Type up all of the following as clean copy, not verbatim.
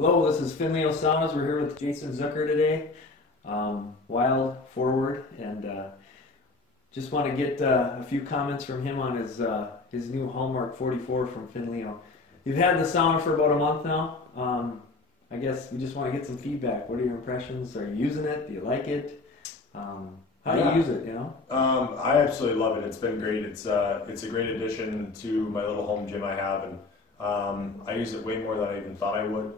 Hello, this is Finnleo Saunas. We're here with Jason Zucker today, wild forward, and just want to get a few comments from him on his new Hallmark 44 from Finnleo. You've had the sauna for about a month now. I guess we just want to get some feedback. What are your impressions? Are you using it? Do you like it? How do you use it? I absolutely love it. It's been great. It's a great addition to my little home gym I have, and I use it way more than I even thought I would.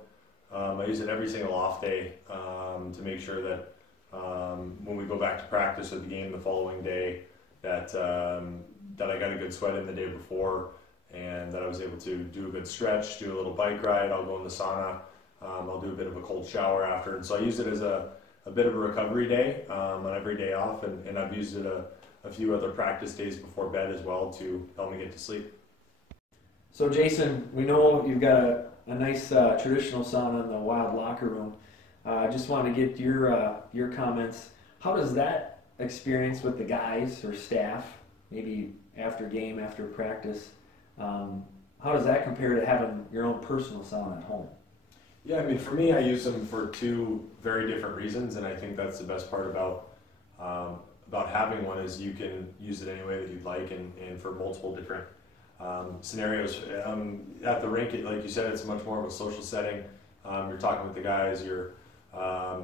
I use it every single off day to make sure that when we go back to practice or the game the following day, that I got a good sweat in the day before, and that I was able to do a good stretch, do a little bike ride. I'll go in the sauna. I'll do a bit of a cold shower after, and so I use it as a bit of a recovery day on every day off, and I've used it a few other practice days before bed as well to help me get to sleep. So Jason, we know you've got a nice traditional sauna in the Wild locker room. I just want to get your comments. How does that experience with the guys or staff, maybe after game, after practice, how does that compare to having your own personal sauna at home? Yeah, I mean, for me, I use them for two very different reasons, and I think that's the best part about having one is you can use it any way that you'd like, and for multiple different scenarios. At the rink, like you said, it's much more of a social setting. You're talking with the guys, you're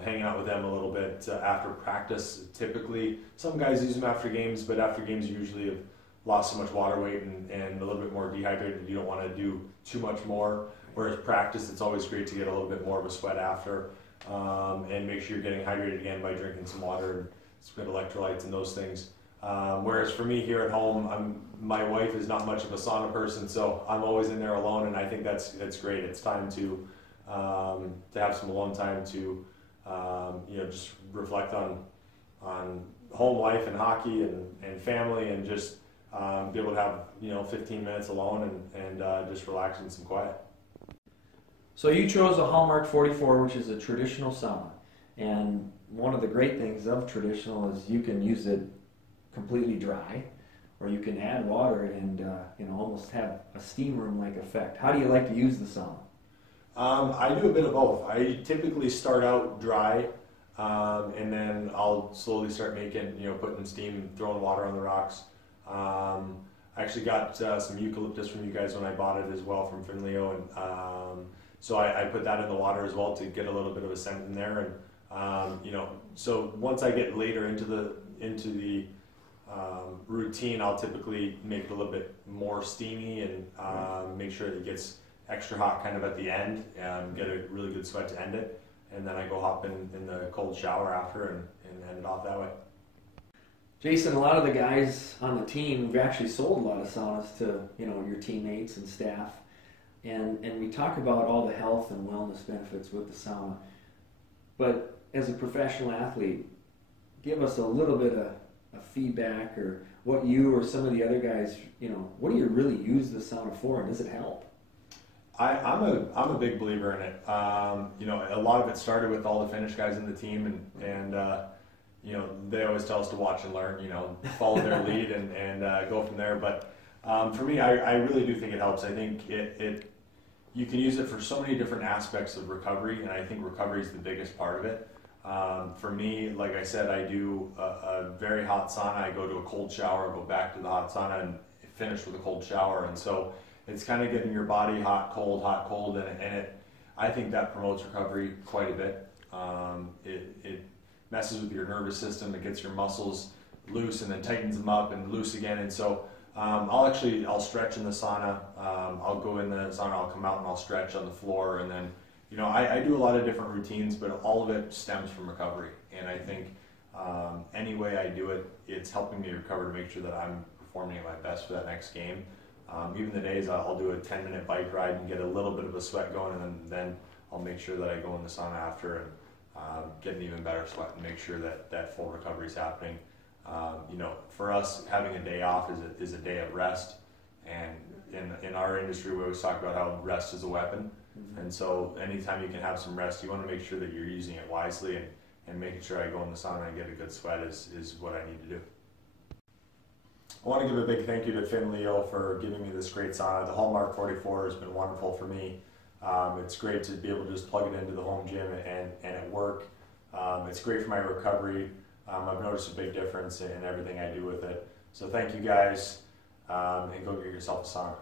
hanging out with them a little bit after practice. Typically, some guys use them after games, but after games you usually have lost so much water weight and a little bit more dehydrated. You don't want to do too much more. Whereas practice, it's always great to get a little bit more of a sweat after and make sure you're getting hydrated again by drinking some water and some good electrolytes and those things. Whereas for me here at home, my wife is not much of a sauna person, so I'm always in there alone, and I think that's great. It's time to have some alone time to just reflect on home life and hockey and family, and just be able to have 15 minutes alone and just relax in some quiet. So you chose a Hallmark 44, which is a traditional sauna, and one of the great things of traditional is you can use it completely dry, or you can add water and almost have a steam room like effect. How do you like to use the sauna? I do a bit of both. I typically start out dry, and then I'll slowly start putting steam, throwing water on the rocks. I actually got some eucalyptus from you guys when I bought it as well from Finnleo, and so I put that in the water as well to get a little bit of a scent in there, and so once I get later into the routine, I'll typically make it a little bit more steamy and make sure that it gets extra hot kind of at the end, get a really good sweat to end it, and then I go hop in the cold shower after and end it off that way. Jason, a lot of the guys on the team, we've actually sold a lot of saunas to your teammates and staff, and we talk about all the health and wellness benefits with the sauna, but as a professional athlete, give us a little bit of feedback, or what you or some of the other guys, what do you really use the sauna for, and does it help? I'm a big believer in it. A lot of it started with all the Finnish guys in the team, and they always tell us to watch and learn, follow their lead and go from there. But for me, I really do think it helps. I think you can use it for so many different aspects of recovery, and I think recovery is the biggest part of it. For me, like I said, I do a very hot sauna. I go to a cold shower, go back to the hot sauna, and finish with a cold shower. And so it's kind of getting your body hot, cold, and I think that promotes recovery quite a bit. It messes with your nervous system. It gets your muscles loose and then tightens them up and loose again. And so I'll stretch in the sauna. I'll go in the sauna, I'll come out and I'll stretch on the floor, and then I do a lot of different routines, but all of it stems from recovery. And I think any way I do it, it's helping me recover to make sure that I'm performing at my best for that next game. Even the days I'll do a 10-minute bike ride and get a little bit of a sweat going, and then I'll make sure that I go in the sauna after and get an even better sweat and make sure that full recovery is happening. For us, having a day off is a day of rest, and in our industry we always talk about how rest is a weapon. Mm-hmm. And so anytime you can have some rest, you want to make sure that you're using it wisely, and making sure I go in the sauna and get a good sweat is what I need to do. I want to give a big thank you to Finnleo for giving me this great sauna. The Hallmark 44 has been wonderful for me. It's great to be able to just plug it into the home gym and at work. It's great for my recovery. I've noticed a big difference in everything I do with it. So thank you guys, and go get yourself a sauna.